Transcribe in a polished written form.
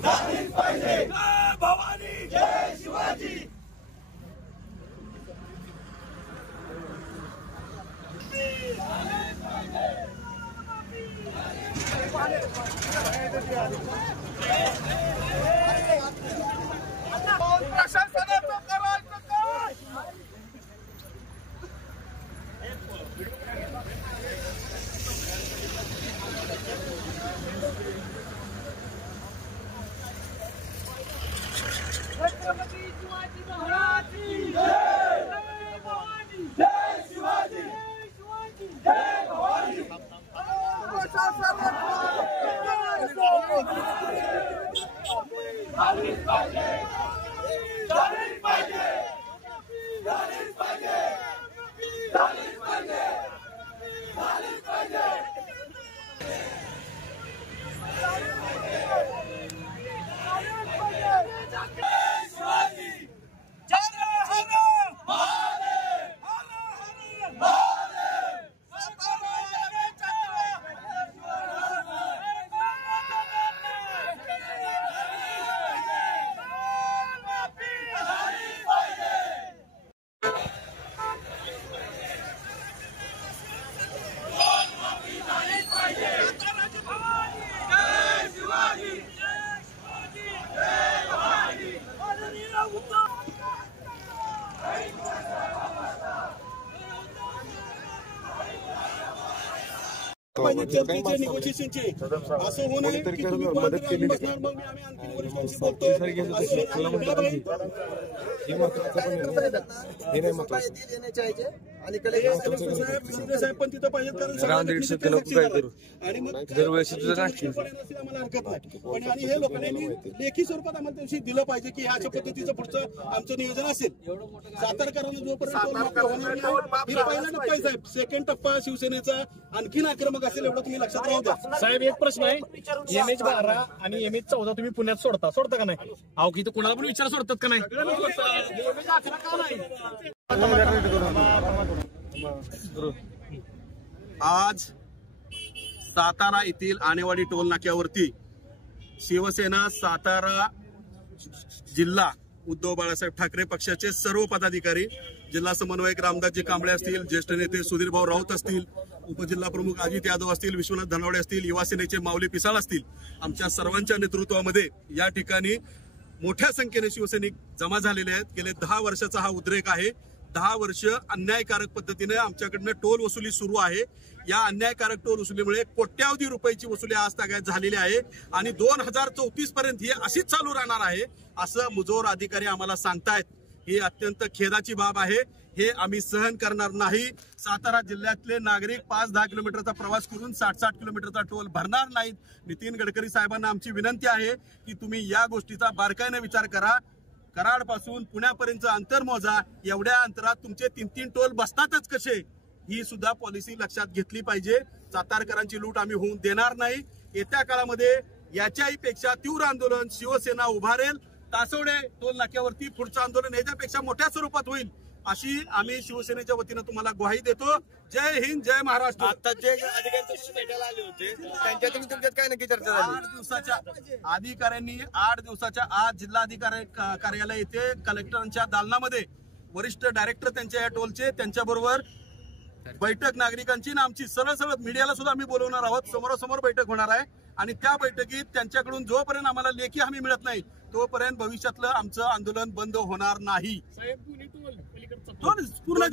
झालीच पाहिजे। जय भवानी, जय शिवाजी। प्रशासनाचं करायचं काय? छत्रपती शिवाजी महाराज जय भवानी, जय शिवाजी, जय शिवाजी, जय भवानी। झालीच पाहिजे, झालीच पाहिजे, झालीच पाहिजे, झालीच पाहिजे, झालीच पाहिजे। जय शिवाजी, जय हर महादेव, हर हर महादेव। चर्चेचे निगोशिएशनचे असं होऊ नये की तुम्ही मदत केली बसणार मग आम्ही आणखी वरिष्ठांशी बोलतोय आणि कलेक्टर साहेब पण तिथं पाहिजेत कारण आणि मग आम्हाला हरकत नाही पण आणि हे लोकांनी लेखी स्वरूपात आम्हाला त्याविषयी दिलं पाहिजे की ह्या अशा पद्धतीचं पुढचं आमचं नियोजन असेल। सातारकरांना जोपर्यंत होणार नाही ही पहिला टप्पा आहे साहेब, सेकंड टप्पा शिवसेनेचा आणखीन आक्रमक असेल एवढं तुम्ही लक्षात राहू द्या। साहेब एक प्रश्न आहे, MH12 आणि MH14 तुम्ही पुण्यात सोडता का नाही? अहो की कुणाला पण विचार सोडतात का नाही? आज सातारा येथील आणेवाडी टोल नाक्यावरती शिवसेना सातारा जिल्हा उद्धव बाळासाहेब ठाकरे पक्षाचे सर्व पदाधिकारी, जिल्हा समन्वयक रामदासजी कांबळे असतील, ज्येष्ठ नेते सुधीरभाऊ राऊत असतील, उपजिल्हा प्रमुख अजित यादव असतील, विश्वनाथ धनावडे असतील, युवा सेनेचे माऊली पिसाळ असतील, आमच्या सर्वांच्या नेतृत्वामध्ये या ठिकाणी मोठ्या संख्येने शिवसैनिक जमा झालेले आहेत। गेले 10 वर्षाचा हा उद्रेक आहे। 10 वर्ष अन्यायकारक पद्धतीने आमच्याकडनं टोल वसुली सुरू आहे। या अन्यायकारक टोल वसुलीमुळे कोट्यावधी रुपयाची वसुली आज तागायत झालेली आहे आणि 2034 पर्यंत ही अशीच चालू राहणार आहे असं मुजोर अधिकारी आम्हाला सांगतायत। ही अत्यंत खेदाची बाब आहे, हे आम्ही सहन करणार नाही। सातारा जिल्ह्यातले नागरिक 5-10 किलोमीटरचा प्रवास करून 60-60 किलोमीटरचा टोल भरणार नाहीत। नितीन गडकरी साहेबांना आमची विनंती आहे की तुम्ही या गोष्टीचा बारकाईने विचार करा। कराड पासून पुण्यापर्यंत अंतर मोजा, एवढ्या अंतरात तुमचे 3-3 टोल बसतातच कसे, ही सुद्धा पॉलिसी लक्षात घेतली पाहिजे। सातारकरांची लूट आम्ही होऊन देणार नाही। येत्या काळामध्ये याच्याही पेक्षा तीव्र आंदोलन शिवसेना उभारेल। तासवडे टोल नाक्यावरती पुढचं आंदोलन याच्यापेक्षा मोठ्या स्वरूपात होईल अशी आम्ही शिवसेनेच्या वतीनं तुम्हाला ग्वाही देतो। जय हिंद, जय महाराष्ट्र। आता जे अधिकारी भेटायला आले होते त्यांच्यातून तुमच्यात काय नक्की चर्चा झाली? 8 दिवसाच्या अधिकाऱ्यांनी 8 दिवसाच्या आज जिल्हाधिकारी कार्यालय येथे कलेक्टरांच्या दालनामध्ये वरिष्ठ डायरेक्टर त्यांच्या या टोलचे त्यांच्याबरोबर बैठक नागरिकांची ना आमची सरळ मीडियाला सुद्धा आम्ही बोलवणार आहोत। समोरासमोर बैठक होणार आहे आणि त्या बैठकीत त्यांच्याकडून जोपर्यंत आम्हाला लेखी हमी मिळत नाही तोपर्यंत भविष्यातलं आमचं आंदोलन बंद होणार नाही। साहेब पूर्ण